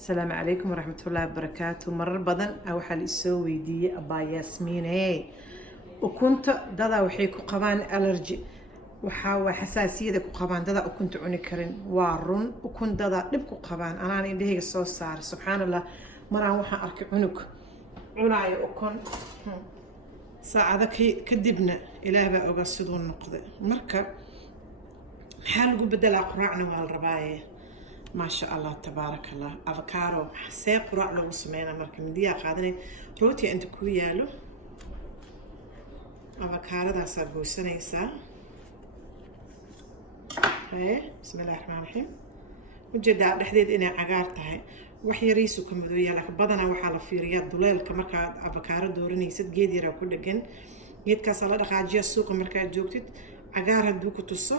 السلام عليكم ورحمة الله وبركاته. مرر بدن أو حال يسوي دي أبا ياسمين وكنت ضدا وحيكو قبان ألرجي وحاوى حساسية كو قبان ضدا وكنت عني كرين وارون وكنت ضدا لبكو قبان أنا عندي هيك الصوص صار سبحان الله مرة وحا أركي عنك عناي وكن ساعة كدبنا إلى بقى قصدون نقضي مركب حال بدل قرعنا والرباية ما شاء الله تبارك الله افوكادو سي قرع لو سمينا marka midiya qaadane rooti inta ku yaalo افوكادadaas aad goosanaysaa bismillaahir rahmaanir rahiim wajada dhexdeed inay cagaar tahay wax yariisu ka madow yaala badana waxa la fiiriyaa duleelka marka avokaado dooranaysid geed yar ku dhagan geedkaas la dhaqaajiyo suuqa marka joogtid cagaar haduu ku tuso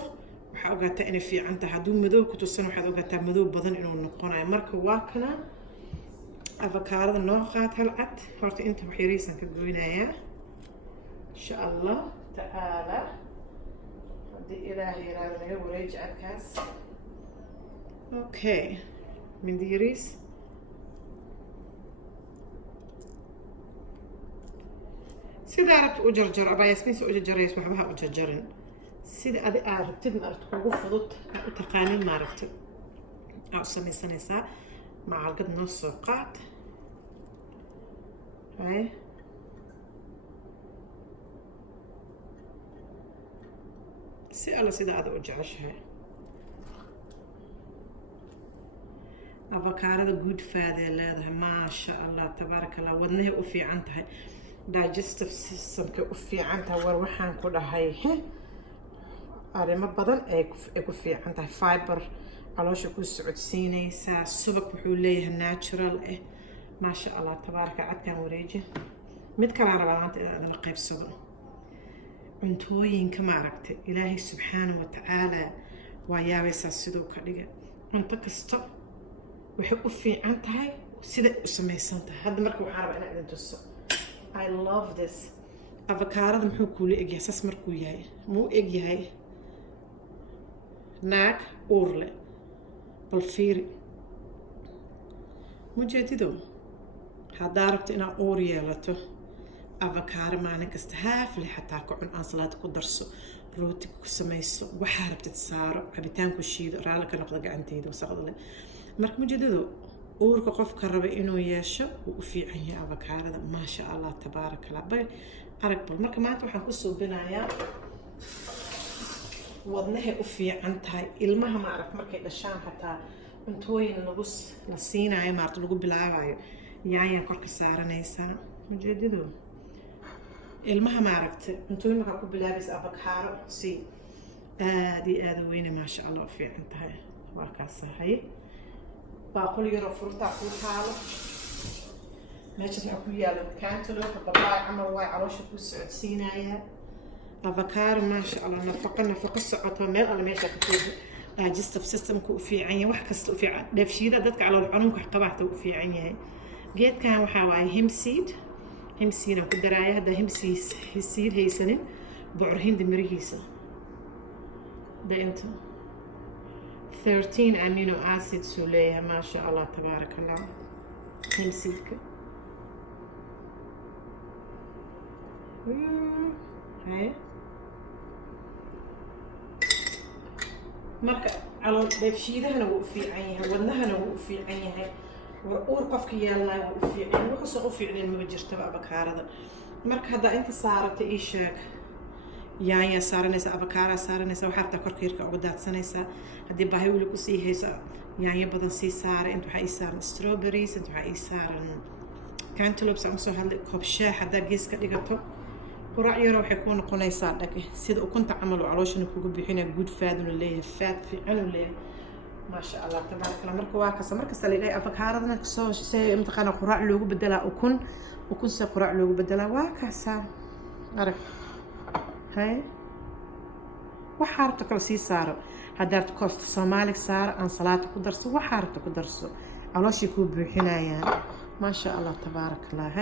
waxaa ogaataa inay fiican tahay hadduu madow ku tusan waxaad ogaataa madow badan inuu noqonayo marka waa kana avokaadada noo qaad hal cad horta inta wax yariisan ka goynayaa insha allah tacaala haddii ilaahay yaraado naga wareeji cadkaas okay mindi yariis sidaa rabta u jarjar abaayasmiisa u jarjarays waxbaha u jarjarin sida adi aad rabtid ma aragti ugu fudud aad u taqaanin ma aragti aad u samaysanaysaa macalgad noo soo qaad si alla sida aad u jeceshahay avokaadada good fat ee leedahay maasha allah tabaaraka allah wadnahay u fiican tahay digestive systemka u fiican tahay war waxaan ku dhahay arrimo badan ay ku fiican tahay fiber caloosha ku socodsiinaysaa subag wuxuu leeyahay natural ma sha Allah tabaaraka cadkan wareeji mid kala rabaa maanta inaad la qaybsado cuntooyinka ma aragtay ilaahay subxaanahu wa ta'ala waa yaabaysaa sidoo ka dhiga cunto kasta waxay u fiican tahay sida u samaysan tahay hadda marka waxaan rabaa inaad tuso I love this avocado muxuu kula egyahay sas markuu yahay muu egyahay naag uurle bal fiiri mujeedido haddaa rabto inaad uur yeelato avokaado maalin kasta haafle xataa ku cun aan salaad ku darso rooti ku samayso waxaa rabtid saaro cabitaan ku shiido raali ka noqdo gacanteyda wasaqda leh marka mujeedido uurka qofka raba inuu yeesho wuu u fiican yahay avokaadada maasha allah tabaaraka allah bay arag bal marka maanta waxaan ku soo binayaa wadnahay u fiican tahay ilmaha ma arag markay dhashaan xataa cuntooyin lagu la siinayo maarta lagu bilaabayo yaayaan korka saaranaysaa mujeedido ilmaha ma aragtay cuntooyin markaa ku bilaabaysa avokaado si aad iyo aad weyne maasha allah u fiican tahay waa kaasahay baaquli yaroo furtaa ku taalo meeshaas waxaa ku yaala cantaloupe babaay camal waay caloosha ku socodsiinaya avokaado maasha allah nafaqo socoto meel alla meesha ka foodo digestive systemka u fiican yahay wax kasta u fiican dheefshiida dadka calool xanuunka wax qabaata u fiican yahay geedkan waxaa waaye hemseed aan ku daraaya hadda hemseed haysanin bocor hindi mirihiisa inta 13 amino acids uu leeyahay maasha allah tabaaraka allah hemseedka marka calool dheefshiidahana wuu u fiican yahay wadnahana wuu u fiican yahay uur qofka yaallaa wuu u fiican wuxuusan u fiicnayn maba jirtaba avokaadada marka haddaa inta saarata ii sheeg yaanyaa saaranaysaa avokaadaa saaranaysaa waxaa rabtaa korka yarka uga daadsanaysaa haddii baahi weli kusii hayso yaanyo badan sii saara inta waxaa ii saaran strawberries inta waxaa ii saaran cantaloupes aan usoo hadlay koob shaah haddaa gees ka dhigato qurac yaro waxay ku noqonaysaa dhage sida ukunta camal oo calooshana kugu bixinaya good fat uu leeyahay fat fiican uu leeyahay maasha allah tabaaraka allah marka waa kasta marka leeyahay avokaadana soo say imtixaan qurac loogu bedelaa ukun sa qurac loogu bedelaa waa kaasa arag waxaa rabta kala sii saaro haddaad koosta soomaali saaro aan salaata ku darso waxaa rabta ku darso calooshii kuu buuxinayaan maasha allah tabaaraka allah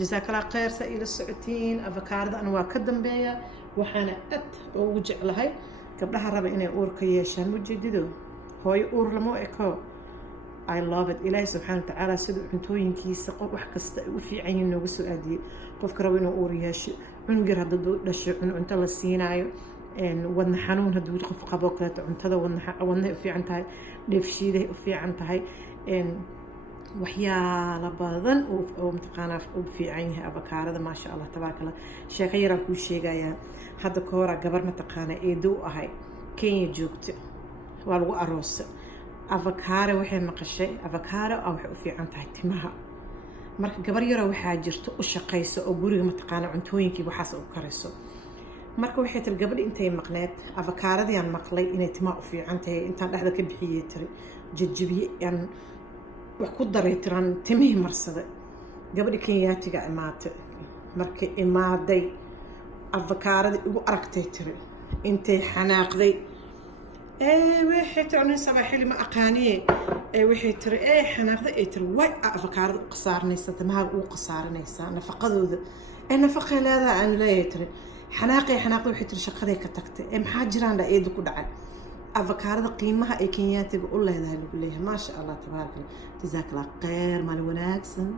جزاك الله خير سائل السعوديين أفكار أنا واكدم بيا وحنا ووجع لهاي قبلها ربع إني أور كيشان مجددو هاي أور لمو إكو I love it ilaahay subxaana watacaala siduu cuntooyinkiisa wax kasta u fiican yihiin nooga soo aadiyey qofka rabo inuu uur yeesho cunug yar hadduu dhasho cunto la siinaayo wadna xanuun hadduu qof qabo kaleeto cuntada wadnahay u fiican tahay dheefshiiday u fiican tahay waxyaala badan oo mataqaanaa u fiican yahay abakaarada maasha allah tabaaraka allah sheeko yaraan kuu sheegayaa hadda ka hora gabar mataqaanaa eedo u ahay kenya joogta waa lagu aroosa avakaaro waxay maqashay avakaaro waxay u fiican tahay timaha marka gabar yaroo waxaa jirto u shaqayso oo guriga mataqaanaa cuntooyinkii waxaas u karayso marka waxay tiri gabadhi intay maqneed avakaaradiyaan maqlay inay timaha u fiican tahay intaan dhexda ka bixiyey tiri jajabiye aan wax ku daray tiraan timihii marsaday gabadhi kenyaatiga imaatay markay imaaday avakaaradii igu aragtay tiri intay xanaaqday waxay tiri aniga sabaaxili ma aqaaniye waxay tiri xanaaqday ay tiri way avakaarada u qasaaranaysaa timaha ugu qasaaranaysaa nafaqadooda nafaqay leedahay aan leeyahay tiri xanaaqday waxay tiri shaqaday ka tagtay maxaa jiraan dha eedu ku dhacay avakaarada qiimaha ay kenyaatiga u leedahay lagu leeyahay maasha allah tabaaraka allah jazaak allah khayr maalin wanaagsan